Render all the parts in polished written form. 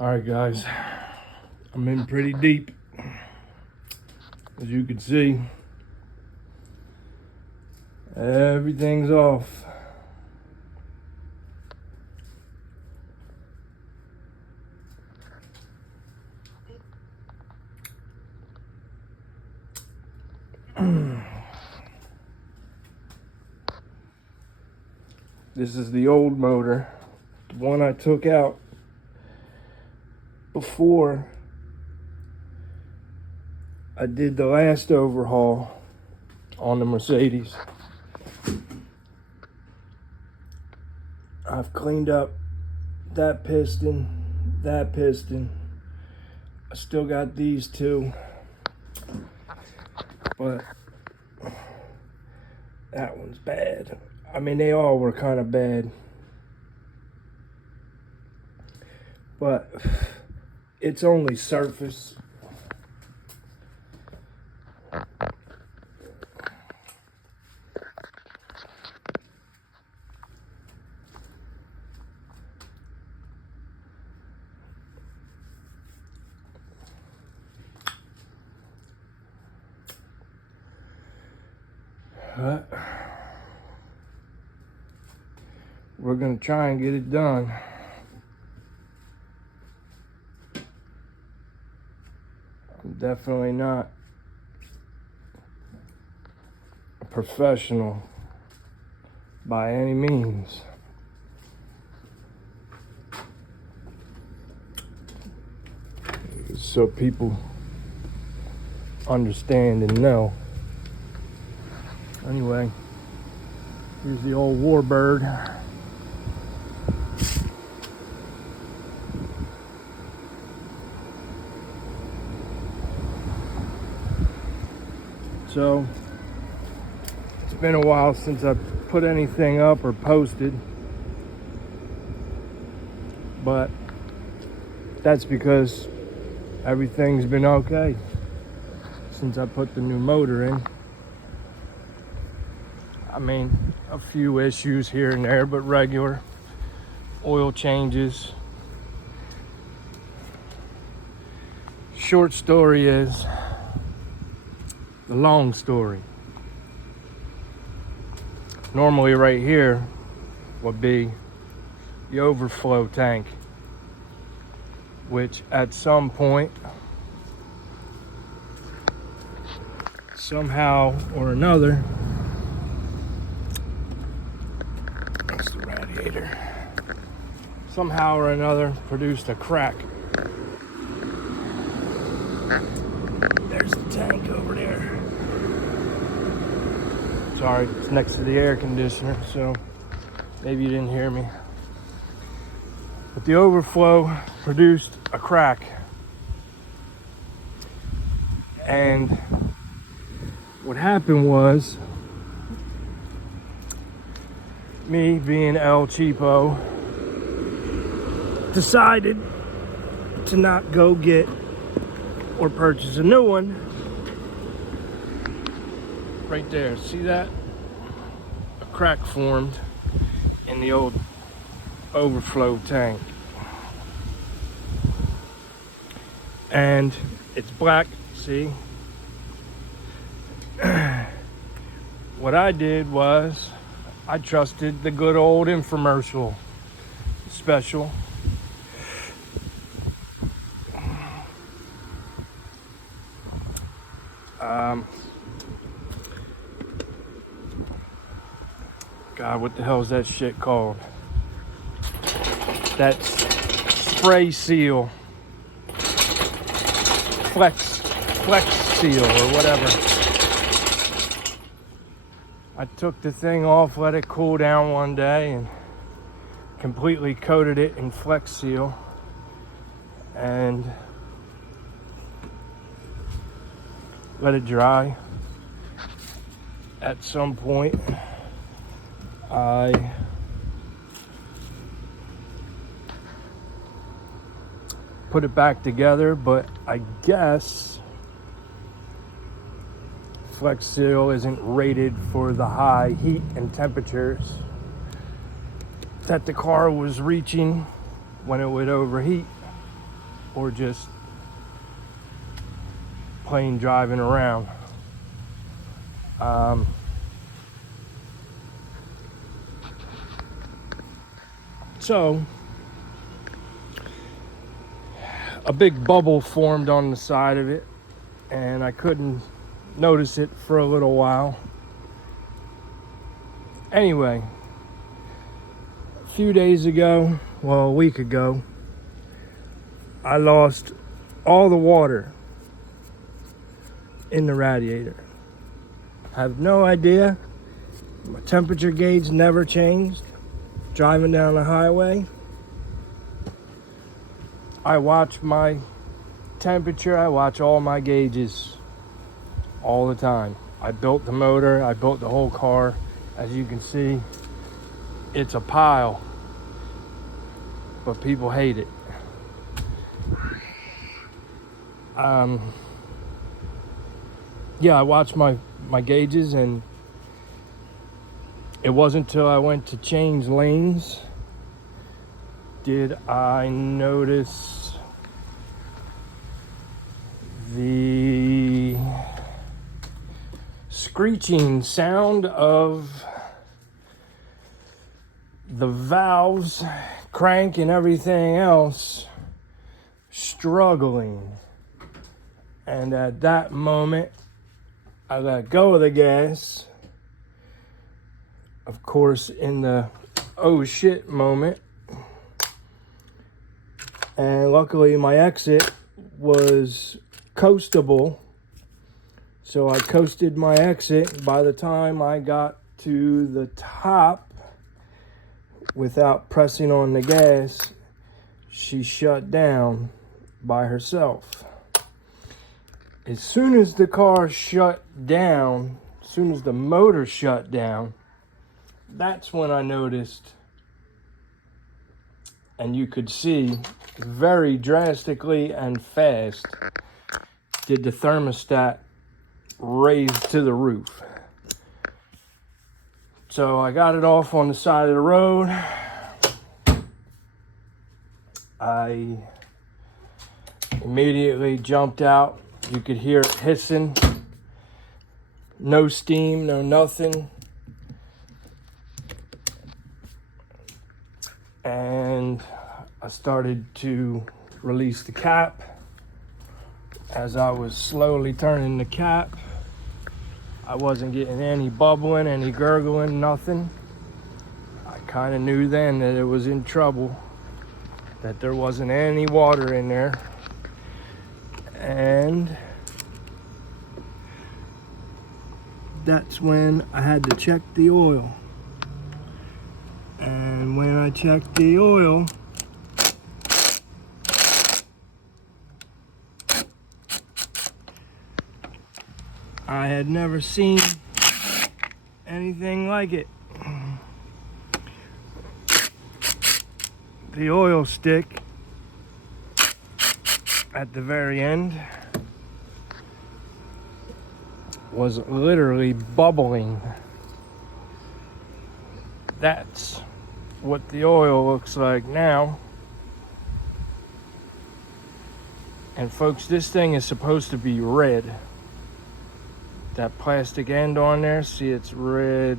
Alright guys, I'm in pretty deep. As you can see, everything's off. This is the old motor, the one I took out before I did the last overhaul on the Mercedes. I've cleaned up that piston. I still got these two, but that one's bad. I mean, they all were kind of bad, but it's only surface. We're gonna try and get it done. I'm definitely not a professional by any means. So people understand and know. Anyway, here's the old Warbird. So it's been a while since I put anything up or posted, but that's because everything's been okay since I put the new motor in. I mean, a few issues here and there, but regular oil changes. Short story is the long story. Normally right here would be the overflow tank, which at some point, somehow or another, that's the radiator, somehow or another produced a crack. There's the tank over there. Sorry, it's next to the air conditioner, so maybe you didn't hear me. But the overflow produced a crack. And what happened was, me being El Cheapo, decided to not go get or purchase a new one. Right there, see that? A crack formed in the old overflow tank. And it's black, see? What I did was, I trusted the good old infomercial special. God, what the hell is that shit called? That's spray seal. Flex seal or whatever. I took the thing off, let it cool down one day, and completely coated it in Flex Seal. And let it dry. At some point, I put it back together, but I guess Flex Seal isn't rated for the high heat and temperatures that the car was reaching when it would overheat. or just plain driving around. So a big bubble formed on the side of it, and I couldn't notice it for a little while. Anyway, a few days ago, well, a week ago, I lost all the water in the radiator. I have no idea. My temperature gauge never changed. Driving down the highway, I watch my temperature, I watch all my gauges all the time. I built the motor, I built the whole car. As you can see, it's a pile, but people hate it. Yeah, I watched my gauges, and it wasn't until I went to change lanes did I notice the screeching sound of the valves, crank, and everything else struggling. And at that moment, I let go of the gas. Of course, in the oh shit moment. And luckily my exit was coastable. So I coasted my exit. By the time I got to the top, without pressing on the gas, she shut down by herself. As soon as the car shut down, as soon as the motor shut down, that's when I noticed, and you could see very drastically and fast, did the thermostat raise to the roof. So I got it off on the side of the road. I immediately jumped out. You could hear it hissing. No steam, no nothing. And I started to release the cap. As I was slowly turning the cap, I wasn't getting any bubbling, any gurgling, nothing. I kind of knew then that it was in trouble, that there wasn't any water in there. And that's when I had to check the oil. And when I checked the oil, I had never seen anything like it. The oil stick at the very end was literally bubbling. That's what the oil looks like now. And folks, this thing is supposed to be red. That plastic end on there, see, it's red.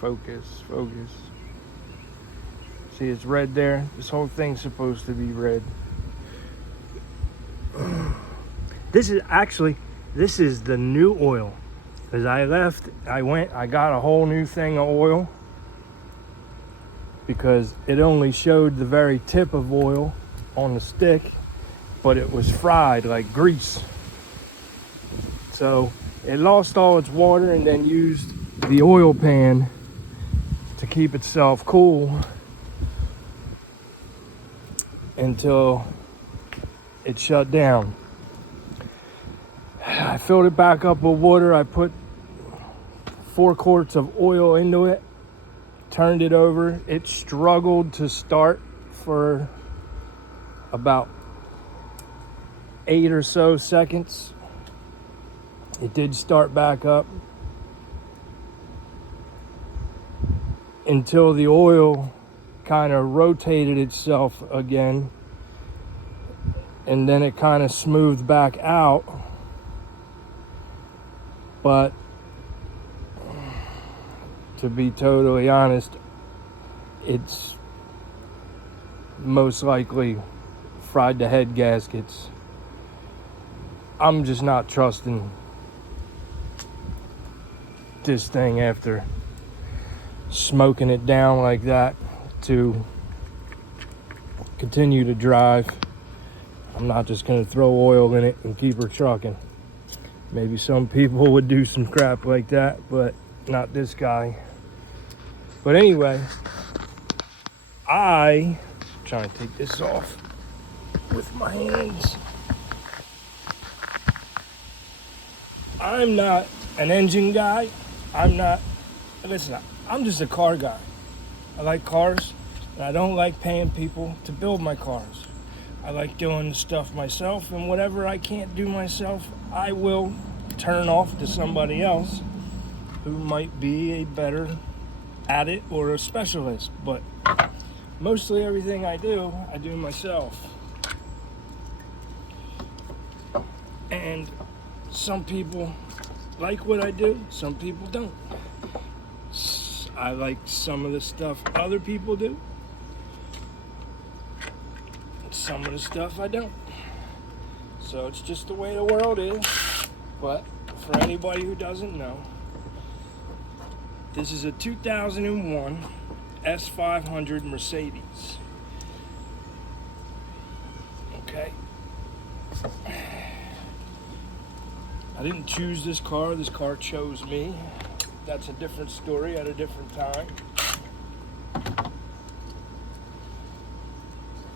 Focus. See, it's red there. This whole thing's supposed to be red. This is the new oil. As I left, I got a whole new thing of oil, because it only showed the very tip of oil on the stick, but it was fried like grease. So it lost all its water and then used the oil pan to keep itself cool until it shut down. I filled it back up with water. I put 4 quarts of oil into it, turned it over. It struggled to start for about 8 or so seconds. It did start back up until the oil kind of rotated itself again and then it kind of smoothed back out. But to be totally honest, it's most likely fried the head gaskets. I'm just not trusting this thing after smoking it down like that to continue to drive. I'm not just gonna throw oil in it and keep her trucking. Maybe some people would do some crap like that, but not this guy. But anyway, I'm trying to take this off with my hands. I'm not an engine guy. Listen, I'm just a car guy. I like cars, and I don't like paying people to build my cars. I like doing the stuff myself, and whatever I can't do myself, I will turn off to somebody else who might be a better at it or a specialist. But mostly everything I do myself. And some people like what I do, some people don't. I like some of the stuff other people do, some of the stuff I don't. So it's just the way the world is. But for anybody who doesn't know, this is a 2001 S500 Mercedes. Okay. I didn't choose this car chose me. That's a different story at a different time.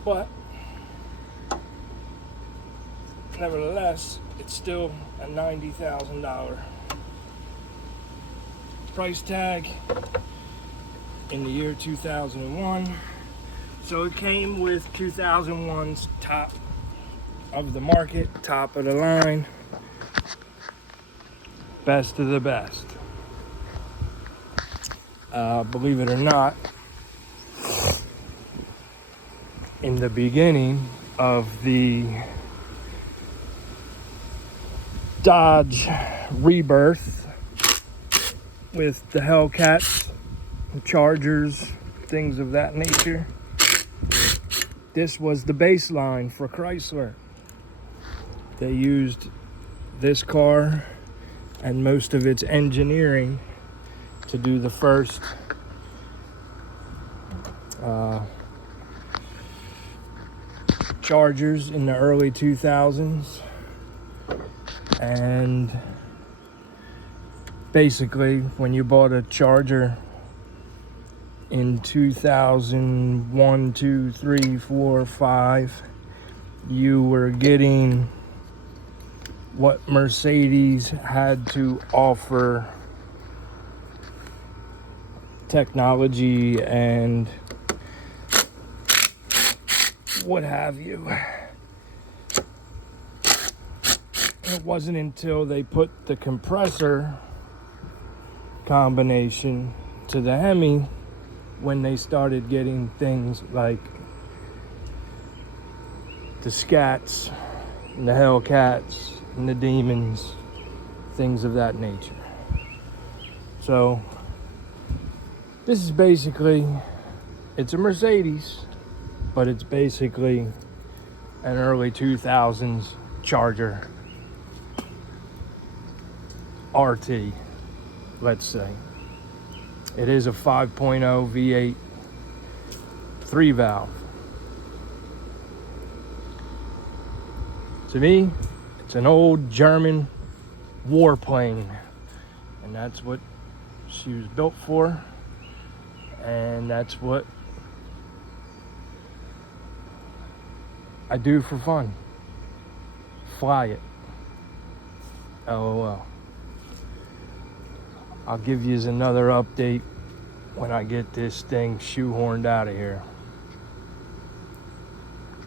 But nevertheless, it's still a $90,000 price tag in the year 2001. So it came with 2001's top of the market, top of the line, best of the best. Believe it or not, in the beginning of the Dodge rebirth with the Hellcats, Chargers, things of that nature, this was the baseline for Chrysler. They used this car and most of its engineering to do the first Chargers in the early 2000s. And basically, when you bought a Charger in 2001, 2, 3, 4, 5, you were getting what Mercedes had to offer technology and what have you. It wasn't until they put the compressor combination to the Hemi when they started getting things like the Scats and the Hellcats and the Demons, things of that nature. So this is basically, it's a Mercedes, but it's basically an early 2000s Charger RT, let's say. It is a 5.0 V8 3-valve. To me, it's an old German warplane, and that's what she was built for, and that's what I do for fun. Fly it. LOL. I'll give you another update when I get this thing shoehorned out of here.